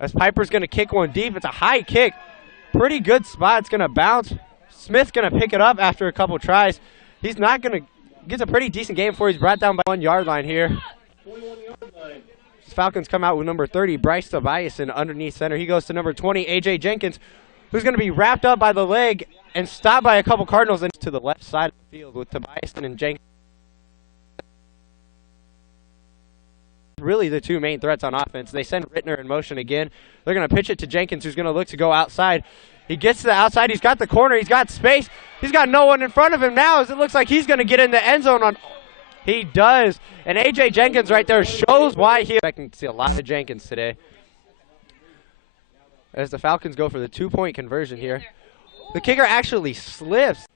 As Piper's going to kick one deep. It's a high kick. Pretty good spot. It's going to bounce. Smith's going to pick it up after a couple tries. He's not going to gets a pretty decent game before he's brought down by 1 yard line here. Falcons come out with number 30, Bryce Tobiason, underneath center. He goes to number 20, A.J. Jenkins, who's going to be wrapped up by the leg and stopped by a couple Cardinals and to the left side of the field with Tobiason and Jenkins. Really the two main threats on offense. They send Rittner in motion again. They're going to pitch it to Jenkins, who's going to look to go outside. He gets to the outside. He's got the corner. He's got space. He's got no one in front of him now as it looks like he's going to get in the end zone. He does. And A.J. Jenkins right there shows why he. I can see a lot of Jenkins today. As the Falcons go for the 2-point conversion here. The kicker actually slips.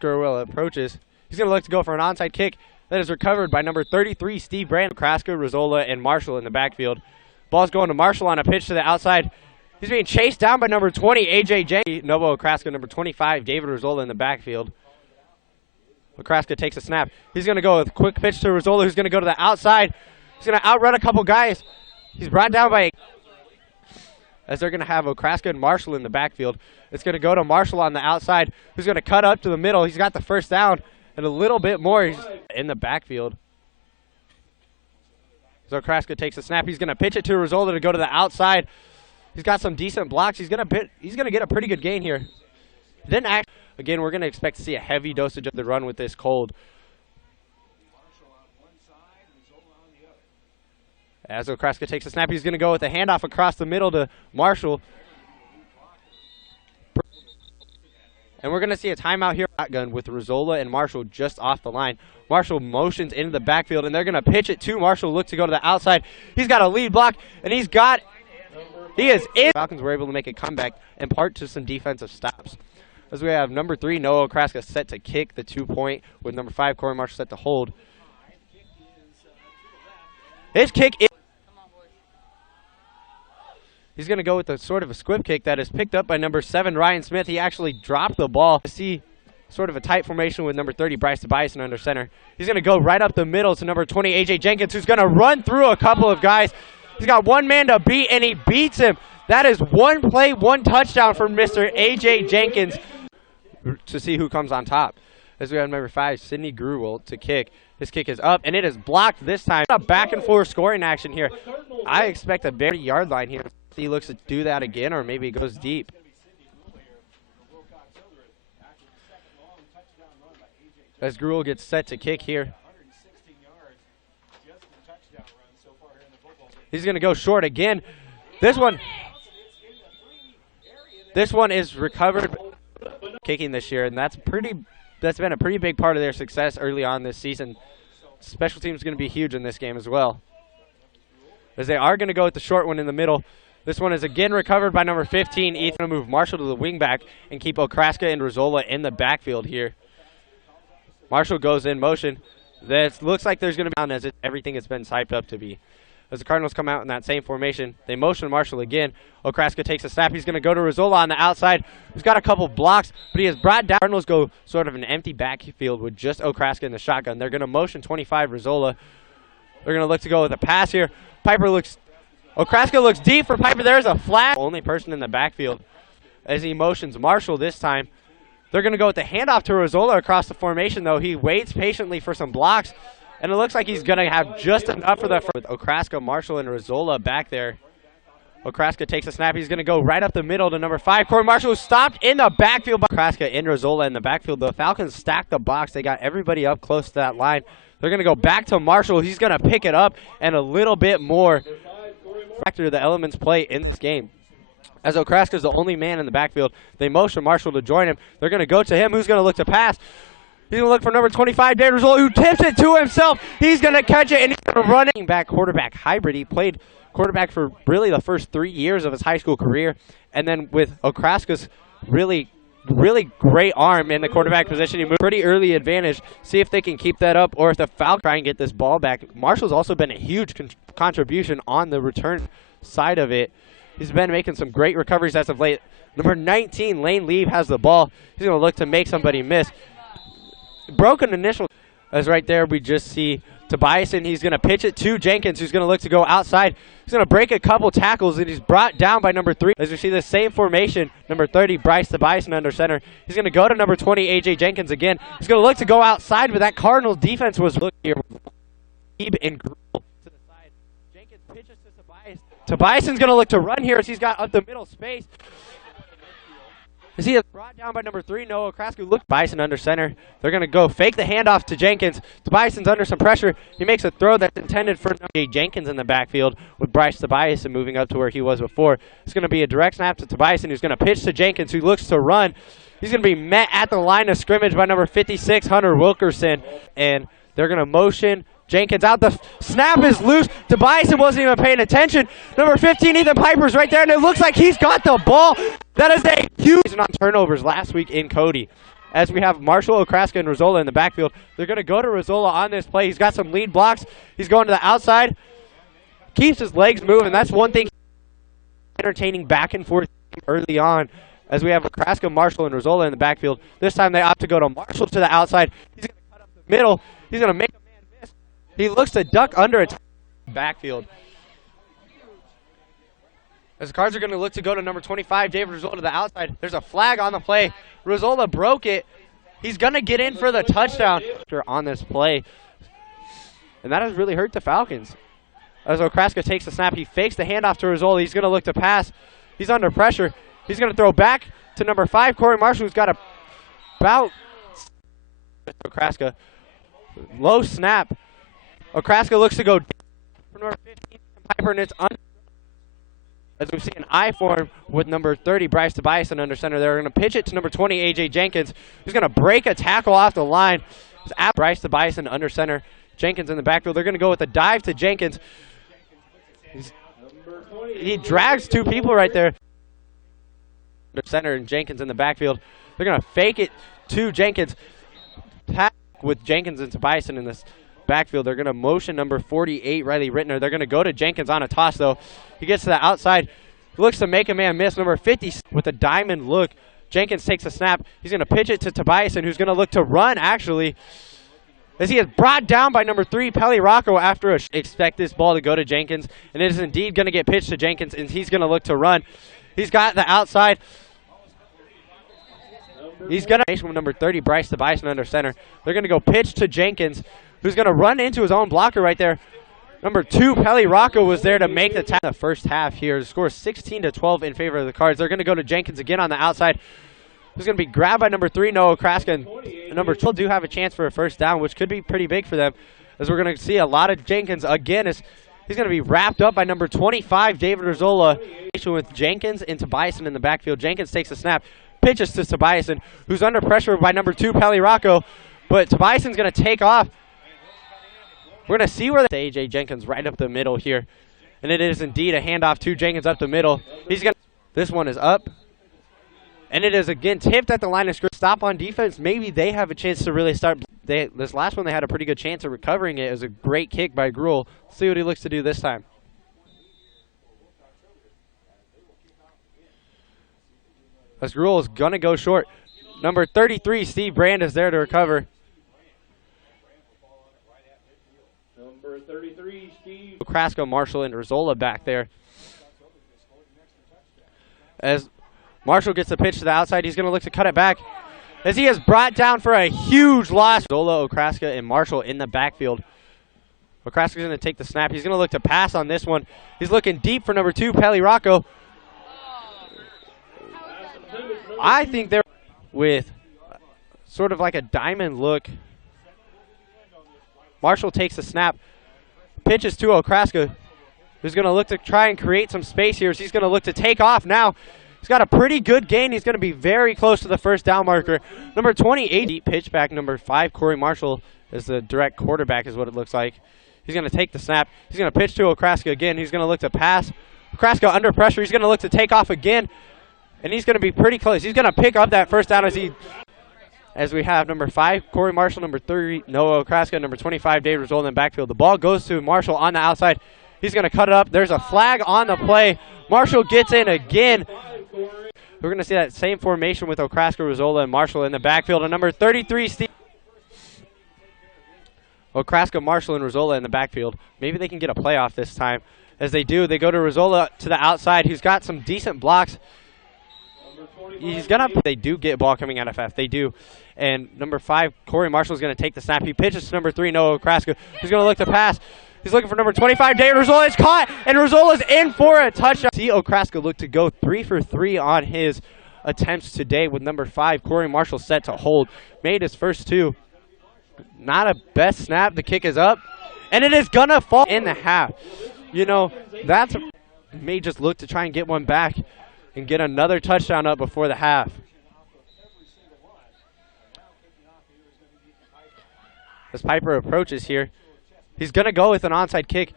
Skirwell approaches. He's going to look to go for an onside kick. That is recovered by number 33, Steve Brand, Kraska, Rizzola, and Marshall in the backfield. Ball's going to Marshall on a pitch to the outside. He's being chased down by number 20, A.J. Jenkins. Novo Okraska, number 25, David Rizzola in the backfield. Okraska takes a snap. He's going to go with a quick pitch to Rizzola, who's going to go to the outside. He's going to outrun a couple guys. He's brought down by as they're going to have Okraska and Marshall in the backfield. It's going to go to Marshall on the outside, who's going to cut up to the middle. He's got the first down and a little bit more. He's in the backfield. So Okraska takes a snap. He's going to pitch it to Rizzola to go to the outside. He's got some decent blocks. He's going to get a pretty good gain here. Then again, we're going to expect to see a heavy dosage of the run with this cold. As Okraska takes a snap, he's going to go with a handoff across the middle to Marshall. And we're going to see a timeout here. Shotgun with Rizzola and Marshall just off the line. Marshall motions into the backfield, and they're going to pitch it to Marshall. Look to go to the outside. He's got a lead block, and he is in. Falcons were able to make a comeback in part to some defensive stops. As we have number 3, Noah Okraska, set to kick the 2-point, with number 5, Corey Marshall, set to hold. His kick is. He's going to go with a sort of a squib kick that is picked up by number 7, Ryan Smith. He actually dropped the ball. See sort of a tight formation with number 30, Bryce Tobiason, under center. He's going to go right up the middle to number 20, A.J. Jenkins, who's going to run through a couple of guys. He's got one man to beat, and he beats him. That is one play, one touchdown for Mr. A.J. Jenkins to see who comes on top. As we have number 5, Sidney Gruwell to kick. His kick is up, and it is blocked this time. A back-and-forth scoring action here. I expect a very yard line here. He looks to do that again, or maybe it goes deep. As Gruwell gets set to kick here. He's going to go short again. This one is recovered kicking this year, and that's been a pretty big part of their success early on this season. Special teams is going to be huge in this game as well. As they are going to go with the short one in the middle. This one is again recovered by number 15, Ethan. Going to move Marshall to the wing back and keep Okraska and Rizzola in the backfield here. Marshall goes in motion. This looks like there's going to be down as everything has been hyped up to be. As the Cardinals come out in that same formation, they motion Marshall again. Okraska takes a snap. He's going to go to Rizzola on the outside. He's got a couple blocks, but he has brought down. Cardinals go sort of an empty backfield with just Okraska in the shotgun. They're going to motion 25 Rizzola. They're going to look to go with a pass here. Okraska looks deep for Piper. There's a flat. Only person in the backfield as he motions Marshall this time. They're going to go with the handoff to Rizzola across the formation, though. He waits patiently for some blocks, and it looks like he's going to have just enough for that. With Okraska, Marshall, and Rizzola back there. Okraska takes a snap. He's going to go right up the middle to number 5, Corey Marshall, who's stopped in the backfield by Okraska and Rizzola in the backfield. The Falcons stacked the box. They got everybody up close to that line. They're going to go back to Marshall. He's going to pick it up and a little bit more. Factor the elements play in this game. As Okraska is the only man in the backfield, they motion Marshall to join him. They're going to go to him. Who's going to look to pass? He's going to look for number 25, David Rizzola, who tips it to himself. He's going to catch it, and he's going to run it. Back quarterback hybrid. He played quarterback for really the first 3 years of his high school career. And then with Okraska's really great arm in the quarterback position, he moved pretty early advantage. See if they can keep that up, or if the Falcons try and get this ball back. Marshall's also been a huge contribution on the return side of it. He's been making some great recoveries as of late. Number 19, Lane Leave, has the ball. He's going to look to make somebody miss. Broken initial. As right there, we just see Tobias, and he's going to pitch it to Jenkins, who's going to look to go outside. He's going to break a couple tackles, and he's brought down by number 3. As we see the same formation, number 30, Bryce Tobias under center. He's going to go to number 20, A.J. Jenkins again. He's going to look to go outside, but that Cardinals defense was looking here. And Gruel to the side. Jenkins pitches to Tobias. Tobias's going to look to run here as he's got up the middle space. As he is brought down by number 3, Noah Okraska. Look, Bison under center. They're going to go fake the handoff to Jenkins. Tobias's under some pressure. He makes a throw that's intended for A. Jenkins in the backfield with Bryce Tobias and moving up to where he was before. It's going to be a direct snap to Tobias, who's going to pitch to Jenkins, who looks to run. He's going to be met at the line of scrimmage by number 56, Hunter Wilkerson. And they're going to motion Jenkins out. The snap is loose. Tobias wasn't even paying attention. Number 15, Ethan Piper's right there, and it looks like he's got the ball. That is a huge on turnovers last week in Cody. As we have Marshall, Okraska, and Rizzola in the backfield, they're going to go to Rizzola on this play. He's got some lead blocks. He's going to the outside. Keeps his legs moving. That's one thing entertaining back and forth early on. As we have Okraska, Marshall, and Rizzola in the backfield. This time they opt to go to Marshall to the outside. He's going to cut up the middle. He's going to make a man miss. He looks to duck under a backfield. As the Cards are going to look to go to number 25, David Rizzola to the outside. There's a flag on the play. Rizzola broke it. He's going to get in for the touchdown on this play. And that has really hurt the Falcons. As Okraska takes the snap, he fakes the handoff to Rizzola. He's going to look to pass. He's under pressure. He's going to throw back to number 5, Corey Marshall, who's got about Okraska. Low snap. Okraska looks to go for number 15, Piper, and it's under. As we see an I form with number 30, Bryce Tobias under center. They're going to pitch it to number 20, A.J. Jenkins, who's going to break a tackle off the line. It's at Bryce Tobias under center. Jenkins in the backfield. They're going to go with a dive to Jenkins. He drags 2 people right there. Under center and Jenkins in the backfield. They're going to fake it to Jenkins. Tack with Jenkins and Tobias in this backfield. They're going to motion number 48, Riley Rittner. They're going to go to Jenkins on a toss, though. He gets to the outside. Looks to make a man miss. Number 50 with a diamond look. Jenkins takes a snap. He's going to pitch it to Tobias, who's going to look to run, actually. As he is brought down by number 3, Pelly Rocco, after expect this ball to go to Jenkins. And it is indeed going to get pitched to Jenkins, and he's going to look to run. He's got the outside. He's going to with number 30, Bryce Tobias under center. They're going to go pitch to Jenkins, who's going to run into his own blocker right there. Number 2, Pelly Rocco, was there to make the tackle. The first half here. The score is 16-12 in favor of the Cards. They're going to go to Jenkins again on the outside. Who's going to be grabbed by number 3, Noah Okraska, and number 12 do have a chance for a first down, which could be pretty big for them. As we're going to see a lot of Jenkins again. As he's going to be wrapped up by number 25, David Rizzola, with Jenkins and Tobias in the backfield. Jenkins takes a snap. Pitches to Tobias, who's under pressure by number 2, Pelly Rocco. But Tobias's going to take off. We're going to see where the A.J. Jenkins right up the middle here. And it is indeed a handoff to Jenkins up the middle. This one is up. And it is again tipped at the line of scrimmage. Stop on defense. Maybe they have a chance to really start. This last one they had a pretty good chance of recovering it. It was a great kick by Gruel. Let's see what he looks to do this time. As Gruel is going to go short. Number 33, Steve Brand, is there to recover. Number 33, Steve. Okraska, Marshall, and Rizzola back there. As Marshall gets the pitch to the outside, he's going to look to cut it back. As he is brought down for a huge loss. Rizzola, Okraska, and Marshall in the backfield. Okraska's going to take the snap. He's going to look to pass on this one. He's looking deep for number 2, Pelly Rocco. I think they're with sort of like a diamond look. Marshall takes the snap, pitches to Okraska, who's going to look to try and create some space here. He's going to look to take off now. He's got a pretty good gain. He's going to be very close to the first down marker. Number 28, deep pitch back. Number 5, Corey Marshall, is the direct quarterback is what it looks like. He's going to take the snap. He's going to pitch to Okraska again. He's going to look to pass. Okraska under pressure. He's going to look to take off again. And he's going to be pretty close. He's going to pick up that first down as we have number 5, Corey Marshall, number 3, Noah Okraska, number 25, David Rizzola in the backfield. The ball goes to Marshall on the outside. He's going to cut it up. There's a flag on the play. Marshall gets in again. We're going to see that same formation with Okraska, Rizzola, and Marshall in the backfield. And number 33, Steve. Okraska, Marshall, and Rizzola in the backfield. Maybe they can get a playoff this time. As they do, they go to Rizzola to the outside, who's got some decent blocks. They do get ball coming out of FF. They do. And number 5, Corey Marshall is going to take the snap. He pitches to number 3, Noah Okraska, who's going to look to pass. He's looking for number 25, David Rizzola. It's caught, and Rizzola's in for a touchdown. See Okraska look to go 3 for 3 on his attempts today with number 5, Corey Marshall, set to hold. Made his first 2. Not a best snap. The kick is up, and it is going to fall in the half. You know, that's may just look to try and get one back and get another touchdown up before the half. As Piper approaches here, he's going to go with an onside kick.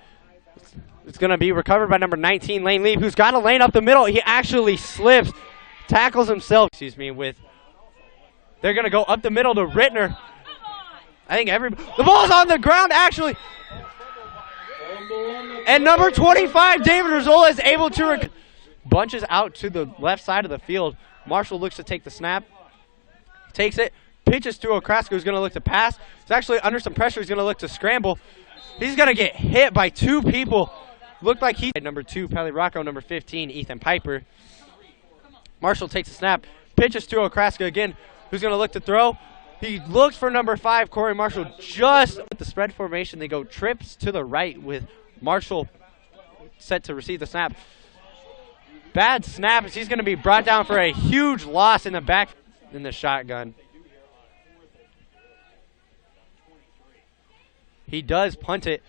It's going to be recovered by number 19, Lane Lee, who's got a lane up the middle. He actually slips, tackles himself. They're going to go up the middle to Rittner. I think the ball's on the ground, actually. And number 25, David Rizzola, is able to bunches out to the left side of the field. Marshall looks to take the snap. Takes it. Pitches to Okraska, who's going to look to pass. He's actually under some pressure. He's going to look to scramble. He's going to get hit by 2 people. Looked like he... Number 2, Pele Rocco. Number 15, Ethan Piper. Marshall takes the snap. Pitches to Okraska again, who's going to look to throw. He looks for number 5, Corey Marshall. Just with the spread formation, they go trips to the right with Marshall set to receive the snap. Bad snap as he's going to be brought down for a huge loss in the back in the shotgun. He does punt it.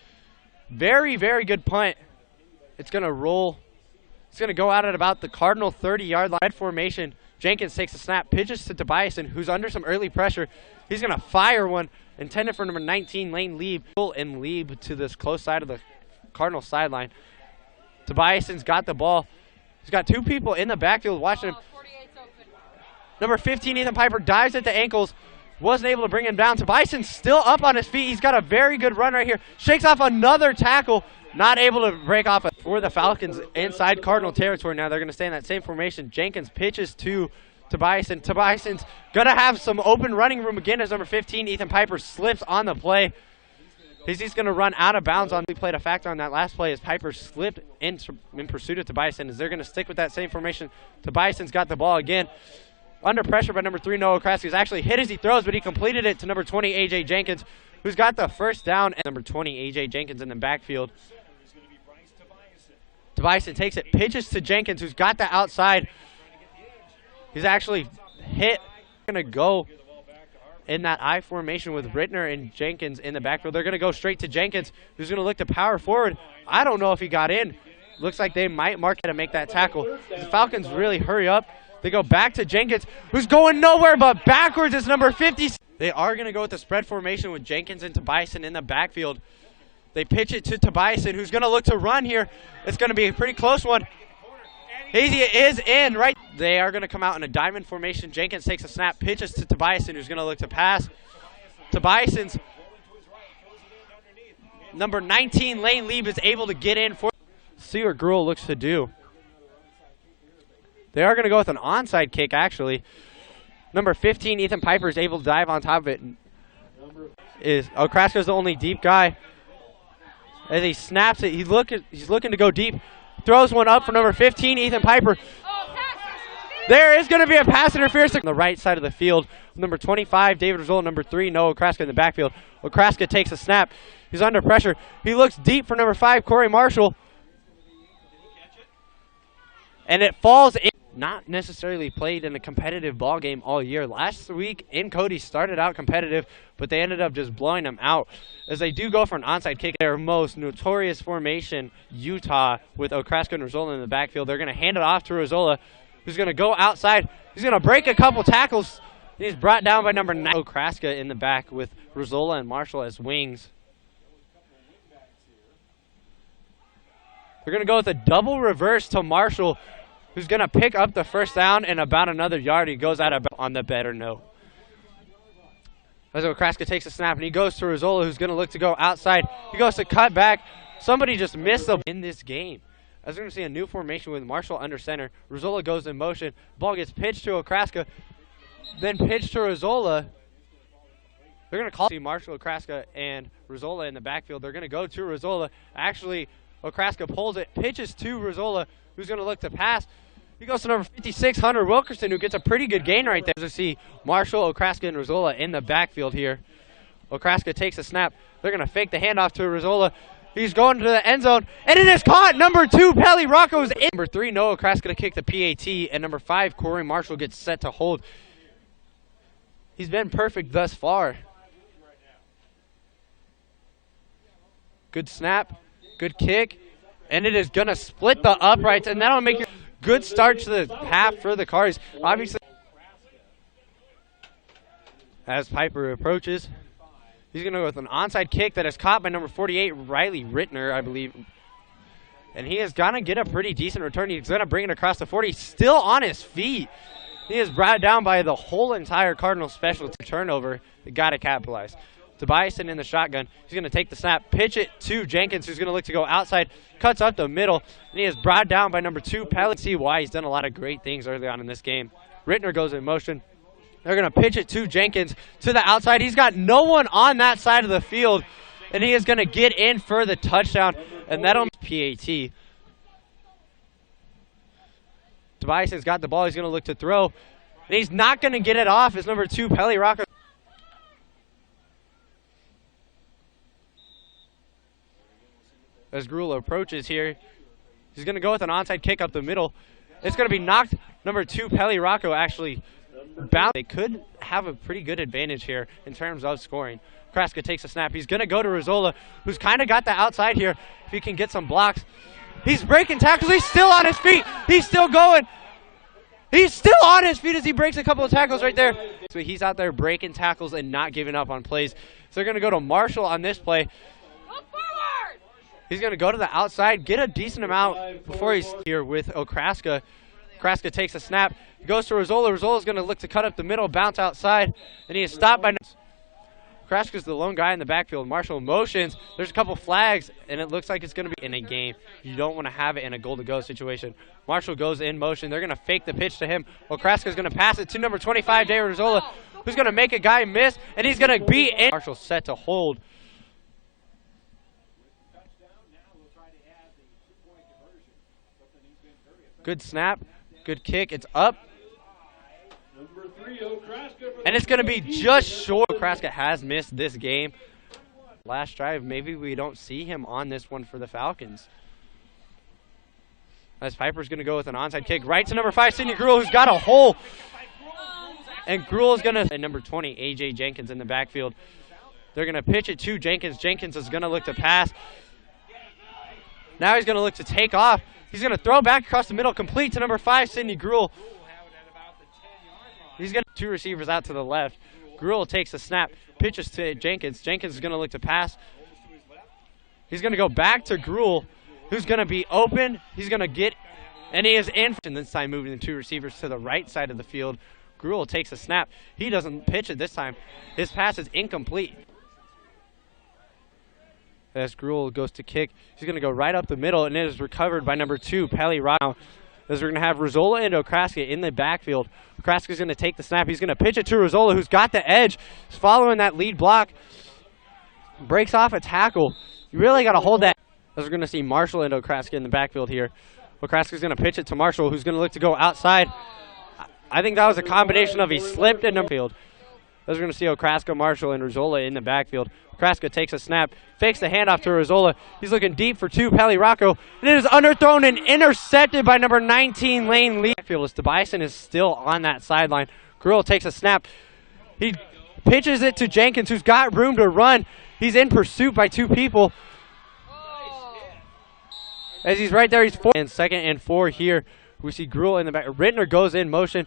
Very, very good punt. It's going to roll. It's going to go out at about the Cardinal 30-yard line. Formation. Jenkins takes a snap, pitches to Tobiason, who's under some early pressure. He's going to fire one, intended for number 19, Lane Lieb. And Lieb to this close side of the Cardinal sideline. Tobiason's got the ball. He's got 2 people in the backfield watching him. Number 15, Ethan Piper, dives at the ankles. Wasn't able to bring him down. Tobiason's still up on his feet. He's got a very good run right here. Shakes off another tackle. Not able to break off for the Falcons inside Cardinal territory. Now they're going to stay in that same formation. Jenkins pitches to Tobiason. Tobiason's going to have some open running room again as number 15, Ethan Piper, slips on the play. He's going to run out of bounds on. We played a factor on that last play as Piper slipped in pursuit of Tobiason. As they're going to stick with that same formation. Tobiason's got the ball again. Under pressure by number 3, Noah Okraska. He's actually hit as he throws, but he completed it to number 20, A.J. Jenkins, who's got the first down. And number 20, A.J. Jenkins in the backfield. Tobiason takes it, pitches to Jenkins, who's got the outside. He's actually hit. Going to go in that I formation with Rittner and Jenkins in the backfield. They're going to go straight to Jenkins, who's going to look to power forward. I don't know if he got in. Looks like they might mark it to make that tackle. The Falcons really hurry up. They go back to Jenkins, who's going nowhere but backwards. It's number 50. They are going to go with the spread formation with Jenkins and Tobiason in the backfield. They pitch it to Tobiason, who's going to look to run here. It's going to be a pretty close one. He is in, right? They are going to come out in a diamond formation. Jenkins takes a snap, pitches to Tobiason, who's going to look to pass. Tobiason's number 19, Lane Lieb, is able to get in for. See what Gruel looks to do. They are going to go with an onside kick, actually. Number 15, Ethan Piper, is able to dive on top of it. Okraska's the only deep guy. As he snaps it, he's looking to go deep. Throws one up for number 15, Ethan Piper. There is going to be a pass interference on the right side of the field. Number 25, David Rizzola. Number 3, Noah Okraska in the backfield. Okraska takes a snap. He's under pressure. He looks deep for number 5, Corey Marshall. And it falls in. Not necessarily played in a competitive ball game all year. Last week in Cody started out competitive, but they ended up just blowing them out. As they do go for an onside kick, their most notorious formation, Utah, with Okraska and Rizzola in the backfield. They're going to hand it off to Rizzola, who's going to go outside. He's going to break a couple tackles. He's brought down by number 9, Okraska in the back with Rizzola and Marshall as wings. They're going to go with a double reverse to Marshall, who's going to pick up the first down and about another yard. He goes out on the better note. As Okraska takes a snap, and he goes to Rizzola, who's going to look to go outside. He goes to cut back. Somebody just missed them in this game. As we're going to see a new formation with Marshall under center. Rizzola goes in motion. Ball gets pitched to Okraska, then pitched to Rizzola. They're going to call Marshall, Okraska, and Rizzola in the backfield. They're going to go to Rizzola. Actually, Okraska pulls it, pitches to Rizzola, who's going to look to pass. He goes to number 56, Hunter Wilkerson, who gets a pretty good gain right there. As you see Marshall, Okraska, and Rizzola in the backfield here. Okraska takes a snap. They're going to fake the handoff to Rizzola. He's going to the end zone, and it is caught. Number 2, Pelly Rocco's in. Number 3, Noah Okraska to kick the PAT, and number 5, Corey Marshall gets set to hold. He's been perfect thus far. Good snap, good kick, and it is going to split the uprights, and that'll make a good start to the half for the Cars. Obviously, as Piper approaches, he's going to go with an onside kick that is caught by number 48, Riley Rittner, I believe. And he is going to get a pretty decent return. He's going to bring it across the 40, still on his feet. He is brought down by the whole entire Cardinal special turnover. They got to capitalize. Tobiason in the shotgun. He's going to take the snap, pitch it to Jenkins, who's going to look to go outside, cuts up the middle, and he is brought down by number 2, Pelly. See why he's done a lot of great things early on in this game. Rittner goes in motion. They're going to pitch it to Jenkins to the outside. He's got no one on that side of the field, and he is going to get in for the touchdown, and that'll PAT. Tobiason's got the ball. He's going to look to throw, and he's not going to get it off. It's number 2, Pelly Rocco. As Gruel approaches here, he's going to go with an onside kick up the middle. It's going to be knocked. Number 2, Pelly Rocco actually bound. They could have a pretty good advantage here in terms of scoring. Kraska takes a snap. He's going to go to Rizzola, who's kind of got the outside here. If he can get some blocks. He's breaking tackles. He's still on his feet. He's still going. He's still on his feet as he breaks a couple of tackles right there. So he's out there breaking tackles and not giving up on plays. So they're going to go to Marshall on this play. He's going to go to the outside, get a decent amount before he's here with Okraska. Okraska takes a snap. He goes to Rizzola. Rizzola's going to look to cut up the middle, bounce outside, and he is stopped by Okraska's the lone guy in the backfield. Marshall motions. There's a couple flags, and it looks like it's going to be in a game. You don't want to have it in a goal-to-go situation. Marshall goes in motion. They're going to fake the pitch to him. Okraska's going to pass it to number 25, David Rizzola, who's going to make a guy miss, and he's going to be in. Marshall set to hold. Good snap, good kick. It's up. Number 3, Okraska, and it's going to be just short. Okraska has missed this game. Last drive, maybe we don't see him on this one for the Falcons. As Piper's going to go with an onside kick right to number 5, Sidney Gruel, who's got a hole. And Gruel is going to, and number 20, A.J. Jenkins in the backfield. They're going to pitch it to Jenkins. Jenkins is going to look to pass. Now he's going to look to take off. He's going to throw back across the middle, complete to number 5, Sidney Gruel. He's got 2 receivers out to the left. Gruel takes a snap, pitches to Jenkins. Jenkins is going to look to pass. He's going to go back to Gruel, who's going to be open. He's going to get, and he is in. And this time moving the 2 receivers to the right side of the field. Gruel takes a snap. He doesn't pitch it this time. His pass is incomplete. As Gruel goes to kick, he's going to go right up the middle, and it is recovered by number 2, Pelly Rocco. As we're going to have Rizzola and Okraska in the backfield. Okraska's going to take the snap. He's going to pitch it to Rizzola, who's got the edge. He's following that lead block. Breaks off a tackle. You really got to hold that. As we're going to see Marshall and Okraska in the backfield here. Okraska's going to pitch it to Marshall, who's going to look to go outside. I think that was a combination of he slipped in the field. As we're going to see Okraska, Marshall, and Rizzola in the backfield. Okraska takes a snap, fakes the handoff to Rizzola. He's looking deep for 2, Pelly Rocco. And it is underthrown and intercepted by number 19, Lane Lee. As Tobiason is still on that sideline. Gruel takes a snap. He pitches it to Jenkins, who's got room to run. He's in pursuit by 2 people. As he's right there, he's 4. And 2nd and 4 here. We see Gruel in the back. Rittner goes in motion.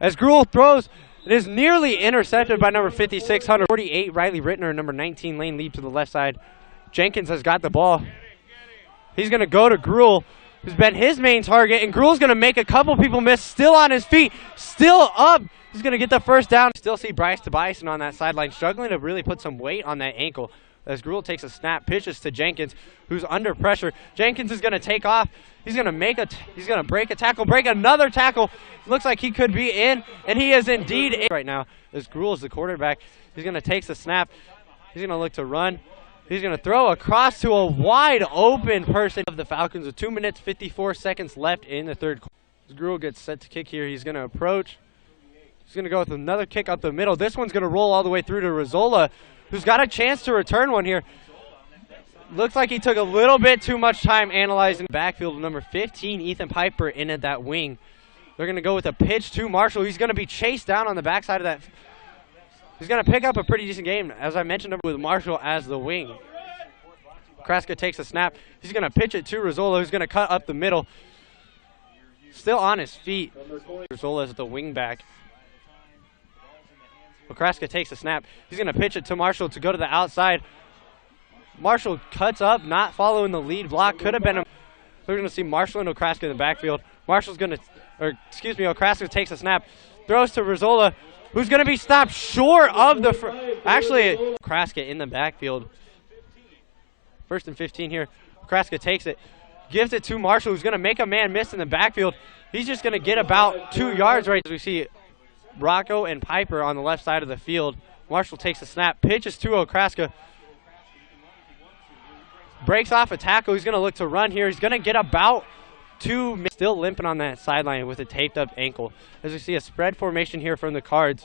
As Gruel throws, it is nearly intercepted by number 56, 148, Riley Rittner, number 19, Lane Leap to the left side. Jenkins has got the ball. He's going to go to Gruel, who's been his main target, and Gruel's going to make a couple people miss, still on his feet, still up. He's going to get the first down. Still see Bryce Tobiason on that sideline, struggling to really put some weight on that ankle. as Gruel takes a snap, pitches to Jenkins, who's under pressure. Jenkins is going to take off. He's going to break a tackle, break another tackle. Looks like he could be in, and he is indeed in right now. As Gruel is the quarterback, he's going to take the snap. He's going to look to run. He's going to throw across to a wide open person of the Falcons with 2 minutes, 54 seconds left in the third quarter. As Gruel gets set to kick here, he's going to approach. He's going to go with another kick up the middle. This one's going to roll all the way through to Rizzola, who's got a chance to return one here. Looks like he took a little bit too much time analyzing the backfield of number 15, Ethan Piper, in at that wing. They're going to go with a pitch to Marshall. He's going to be chased down on the backside of that. He's going to pick up a pretty decent game, as I mentioned, with Marshall as the wing. Kraska takes a snap. He's going to pitch it to Rizzola, who's going to cut up the middle. Still on his feet. Rizzola is the wing back. Kraska takes a snap. He's going to pitch it to Marshall to go to the outside. Marshall cuts up, not following the lead block. Could have been we're going to see Marshall and Okraska in the backfield. Okraska takes a snap, throws to Rizzola, who's going to be stopped short of the Okraska in the backfield. 1st and 15 here. Okraska takes it, gives it to Marshall, who's going to make a man miss in the backfield. He's just going to get about 2 yards right as we see Rocco and Piper on the left side of the field. Marshall takes a snap, pitches to Okraska. Breaks off a tackle. He's going to look to run here. He's going to get about 2 minutes. Still limping on that sideline with a taped up ankle. As we see a spread formation here from the Cards.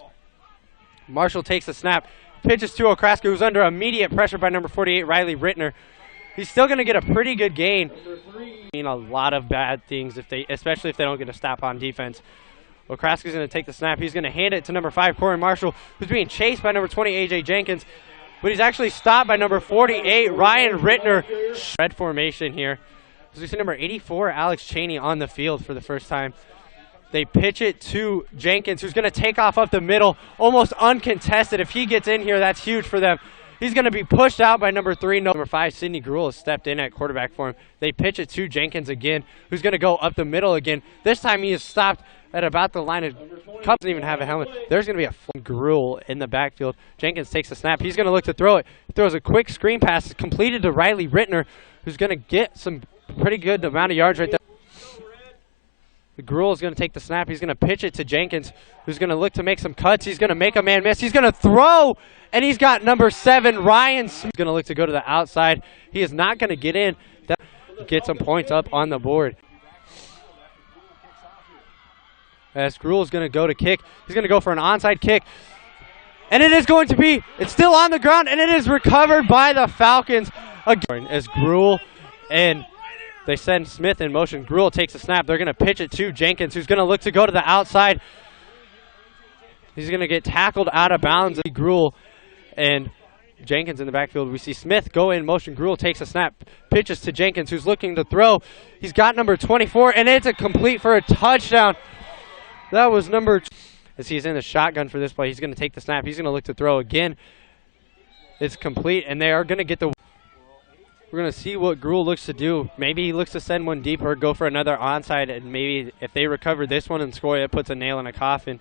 Marshall takes a snap. Pitches to Okraska, who's under immediate pressure by number 48, Riley Rittner. He's still going to get a pretty good gain. A lot of bad things, especially if they don't get a stop on defense. Okraska's going to take the snap. He's going to hand it to number 5, Corey Marshall, who's being chased by number 20, AJ Jenkins. But he's actually stopped by number 48, Ryan Rittner. Red formation here. As we see number 84, Alex Cheney, on the field for the first time. They pitch it to Jenkins, who's going to take off up the middle, almost uncontested. If he gets in here, that's huge for them. He's going to be pushed out by number 3. Number 5, Sidney Gruel, has stepped in at quarterback for him. They pitch it to Jenkins again, who's going to go up the middle again. This time he is stopped at about the line of Cup. Doesn't even have a helmet. There's going to be a Gruel in the backfield. Jenkins takes a snap. He's going to look to throw it. He throws a quick screen pass completed to Riley Rittner, who's going to get some pretty good amount of yards right there. Gruel is going to take the snap. He's going to pitch it to Jenkins, who's going to look to make some cuts. He's going to make a man miss. He's going to throw, and he's got number 7, Ryan Smith. He's going to look to go to the outside. He is not going to get in. Get some points up on the board. As Gruel is going to go to kick. He's going to go for an onside kick. And it is going to be, it's still on the ground, and it is recovered by the Falcons again. As Gruel and they send Smith in motion. Gruel takes a snap. They're going to pitch it to Jenkins, who's going to look to go to the outside. He's going to get tackled out of bounds. Gruel and Jenkins in the backfield. We see Smith go in motion. Gruel takes a snap. Pitches to Jenkins, who's looking to throw. He's got number 24, and it's a complete for a touchdown. That was number 2. As he's in the shotgun for this play, he's going to take the snap. He's going to look to throw again. It's complete, and they are going to get the... We're going to see what Gruel looks to do. Maybe he looks to send one deep or go for another onside, and maybe if they recover this one and score, it puts a nail in a coffin.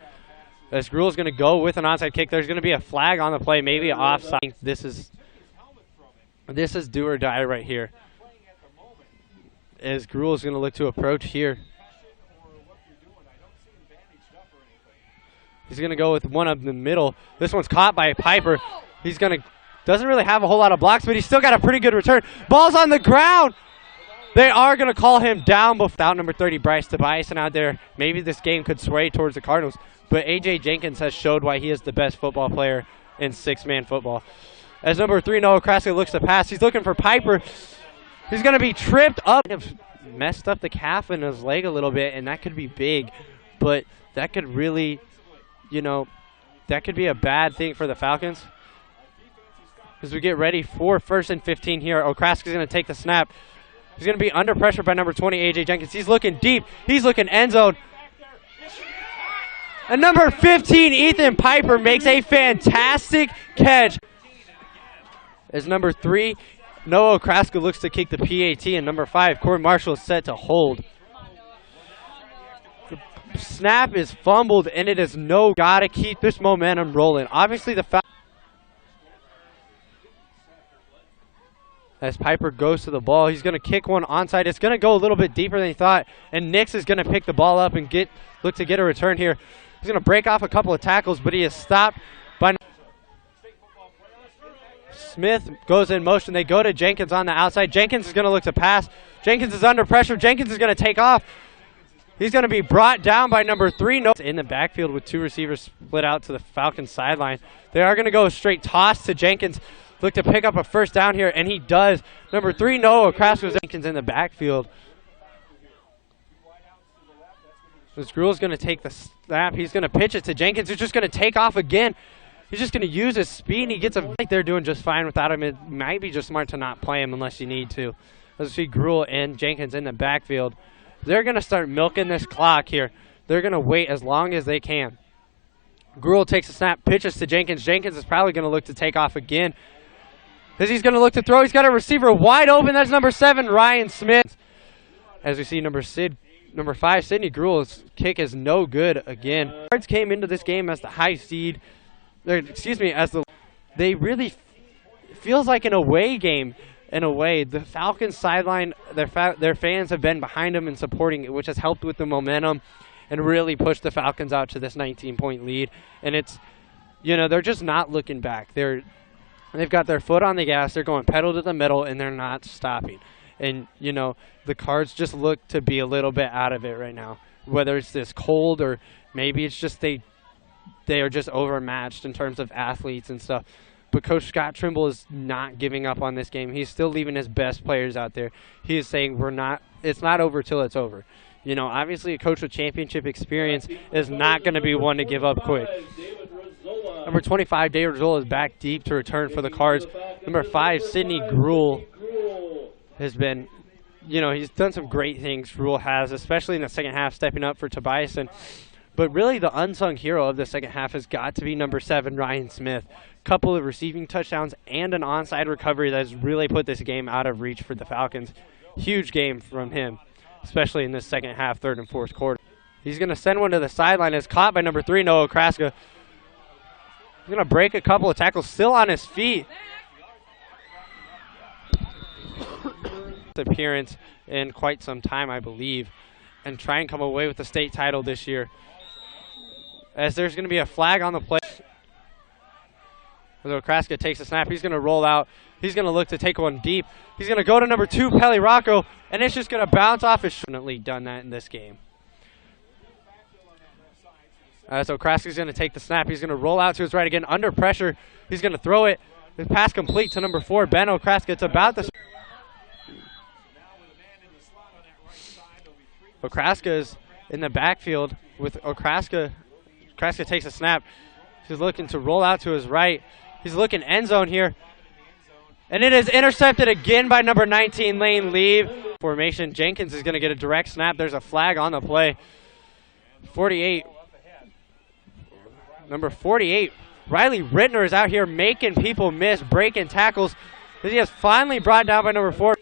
As Gruel's going to go with an onside kick, there's going to be a flag on the play, maybe offside. This is do or die right here. As Gruel is going to look to approach here. He's going to go with one up the middle. This one's caught by Piper. He's going to... Doesn't really have a whole lot of blocks, but he's still got a pretty good return. Ball's on the ground. They are going to call him down without number 30, Bryce Tobiasen out there. Maybe this game could sway towards the Cardinals, but A.J. Jenkins has showed why he is the best football player in 6-man football. As number 3, Noah Kraska looks to pass. He's looking for Piper. He's going to be tripped up. Messed up the calf and his leg a little bit, and that could be big, but that could really, that could be a bad thing for the Falcons. As we get ready for 1st and 15 here, Okraska's going to take the snap. He's going to be under pressure by number 20, A.J. Jenkins. He's looking deep. He's looking end zone. And number 15, Ethan Piper, makes a fantastic catch. As number 3, Noah Okraska looks to kick the PAT, and number 5, Corey Marshall, is set to hold. The snap is fumbled, and it is got to keep this momentum rolling. Obviously, the As Piper goes to the ball, he's going to kick one onside. It's going to go a little bit deeper than he thought, and Nix is going to pick the ball up and look to get a return here. He's going to break off a couple of tackles, but he is stopped by Smith. Goes in motion. They go to Jenkins on the outside. Jenkins is going to look to pass. Jenkins is under pressure. Jenkins is going to take off. He's going to be brought down by number 3. No, in the backfield with 2 receivers split out to the Falcons sideline. They are going to go straight toss to Jenkins. Look to pick up a first down here, and he does. Number 3, Noah Kraskos. Jenkins in the backfield. This Gruel's going to take the snap. He's going to pitch it to Jenkins, who's just going to take off again. He's just going to use his speed, and he gets like they're doing just fine without him. It might be just smart to not play him unless you need to. Let's see Gruel and Jenkins in the backfield. They're going to start milking this clock here. They're going to wait as long as they can. Gruel takes a snap, pitches to Jenkins. Jenkins is probably going to look to take off again. As he's going to look to throw, he's got a receiver wide open. That's number 7, Ryan Smith. As we see number 5, Sidney Gruel's kick is no good again. Cards came into this game as the high seed. They really feels like an away game in a way. The Falcons sideline, their fans have been behind them and supporting it, which has helped with the momentum and really pushed the Falcons out to this 19-point lead. And it's, they're just not looking back. They've got their foot on the gas. They're going pedal to the metal, and they're not stopping. And, the Cards just look to be a little bit out of it right now, whether it's this cold or maybe it's just they are just overmatched in terms of athletes and stuff. But Coach Scott Trimble is not giving up on this game. He's still leaving his best players out there. He is saying it's not over till it's over. Obviously a coach with championship experience is not going to be one to give up quick. Number 25, David Rizzola, is back deep to return for the Cards. Number 5, Sidney Gruel has been, he's done some great things. Gruel has, especially in the second half, stepping up for Tobias. But really the unsung hero of the second half has got to be number 7, Ryan Smith. Couple of receiving touchdowns and an onside recovery that has really put this game out of reach for the Falcons. Huge game from him, especially in this second half, third and fourth quarter. He's going to send one to the sideline. It's caught by number 3, Noah Kraska. He's going to break a couple of tackles, still on his feet. Appearance in quite some time, I believe, and try and come away with the state title this year. As there's going to be a flag on the play. So Kraska takes a snap. He's going to roll out. He's going to look to take one deep. He's going to go to number 2, Pelly Rocco, and it's just going to bounce off his shoulder. Definitely done that in this game. So Kraska's going to take the snap. He's going to roll out to his right again under pressure. He's going to throw it. The pass complete to number 4, Ben Okraska. It's about the. Okraska is in the backfield with Okraska. Kraska takes a snap. He's looking to roll out to his right. He's looking end zone here. And it is intercepted again by number 19, Lane Leave. Formation, Jenkins is going to get a direct snap. There's a flag on the play. 48. Number 48, Riley Rittner is out here making people miss, breaking tackles. He is finally brought down by number 4.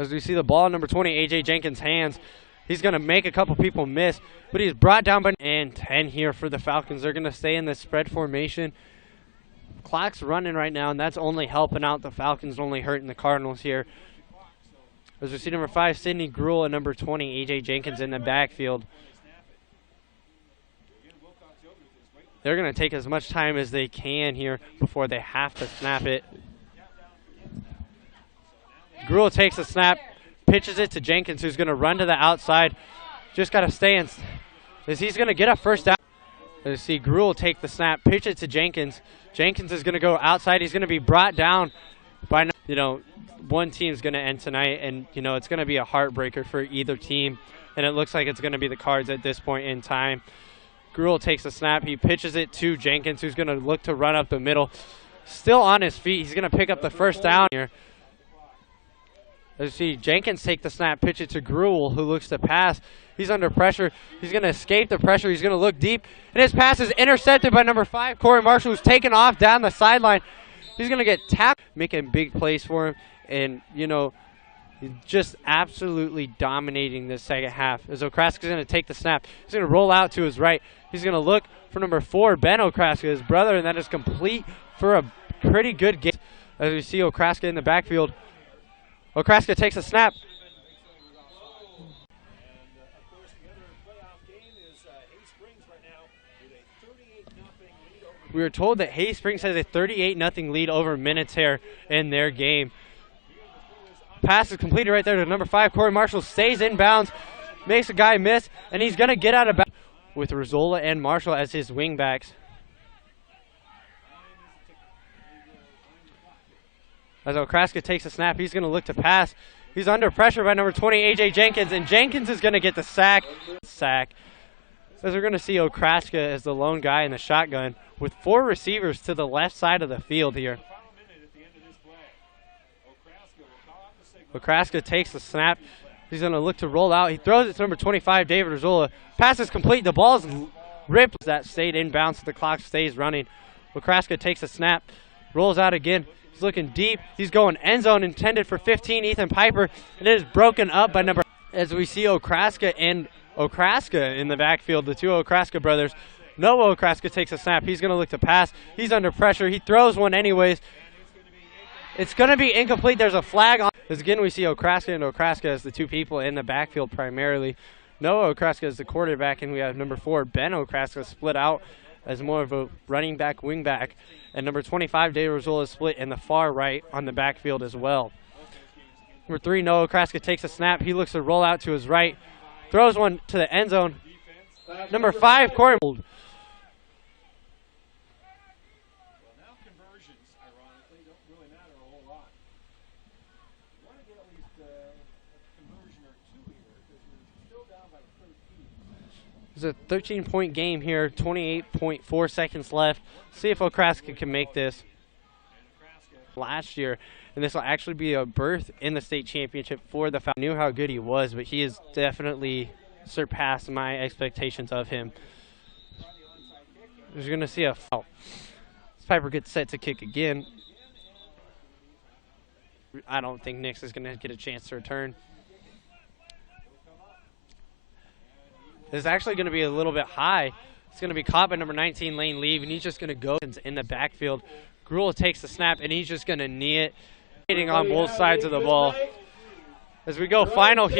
As we see the ball in number 20, A.J. Jenkins' hands. He's going to make a couple people miss, but he's brought down by 10 here for the Falcons. They're going to stay in the spread formation. Clock's running right now, and that's only helping out the Falcons, only hurting the Cardinals here. As we see number 5, Sidney Gruel, and number 20, A.J. Jenkins in the backfield. They're going to take as much time as they can here before they have to snap it. Gruel takes a snap, pitches it to Jenkins, who's going to run to the outside. Just got to stay in. As he's going to get a first down. Let's see Gruel take the snap, pitch it to Jenkins. Jenkins is going to go outside. He's going to be brought down by, one team's going to end tonight, and, it's going to be a heartbreaker for either team. And it looks like it's going to be the Cards at this point in time. Gruel takes a snap. He pitches it to Jenkins, who's going to look to run up the middle. Still on his feet. He's going to pick up the first down here. Let's see Jenkins take the snap, pitch it to Gruel, who looks to pass. He's under pressure. He's going to escape the pressure. He's going to look deep. And his pass is intercepted by number 5, Corey Marshall, who's taken off down the sideline. He's going to get tapped, making big plays for him. And, just absolutely dominating this second half. As Okraska's going to take the snap. He's going to roll out to his right. He's going to look for number 4, Ben Okraska, his brother, and that is complete for pretty good game as we see Okraska in the backfield. Okraska takes a snap. We were told that Hay Springs has a 38-0 lead over Minutes here in their game. Pass is completed right there to number 5. Corey Marshall stays in bounds, makes a guy miss, and he's going to get out of bounds with Rizzola and Marshall as his wingbacks. As Okraska takes a snap, he's going to look to pass. He's under pressure by number 20, A.J. Jenkins, and Jenkins is going to get the sack. As we're going to see Okraska as the lone guy in the shotgun with 4 receivers to the left side of the field here. Okraska takes the snap. He's going to look to roll out. He throws it to number 25, David Rizzola. Pass is complete. The ball's ripped. That stayed in bounds. The clock stays running. Okraska takes a snap, rolls out again. He's looking deep. He's going end zone intended for 15, Ethan Piper. And it is broken up by number, as we see Okraska and Okraska in the backfield, the 2 Okraska brothers. Noah Okraska takes a snap. He's going to look to pass. He's under pressure. He throws one anyways. It's going to be incomplete. There's a flag on. As again, we see Okraska and Okraska as the 2 people in the backfield primarily. Noah Okraska is the quarterback, and we have number 4, Ben Okraska, split out as more of a running back, wing back. And number 25, David Rizzola, is split in the far right on the backfield as well. Number 3, Noah Okraska takes a snap. He looks to roll out to his right. Throws one to the end zone. Number 5, Corey. It's a 13-point game here, 28.4 seconds left. See if Okraska can make this. Last year, and this will actually be a berth in the state championship for the Falcons. I knew how good he was, but he has definitely surpassed my expectations of him. We're going to see a foul. Piper gets set to kick again. I don't think Nix is going to get a chance to return. This is actually going to be a little bit high. It's going to be caught by number 19, Lane Leave, and he's just going to go in the backfield. Gruel takes the snap, and he's just going to knee it, hitting on both sides of the ball. As we go final here.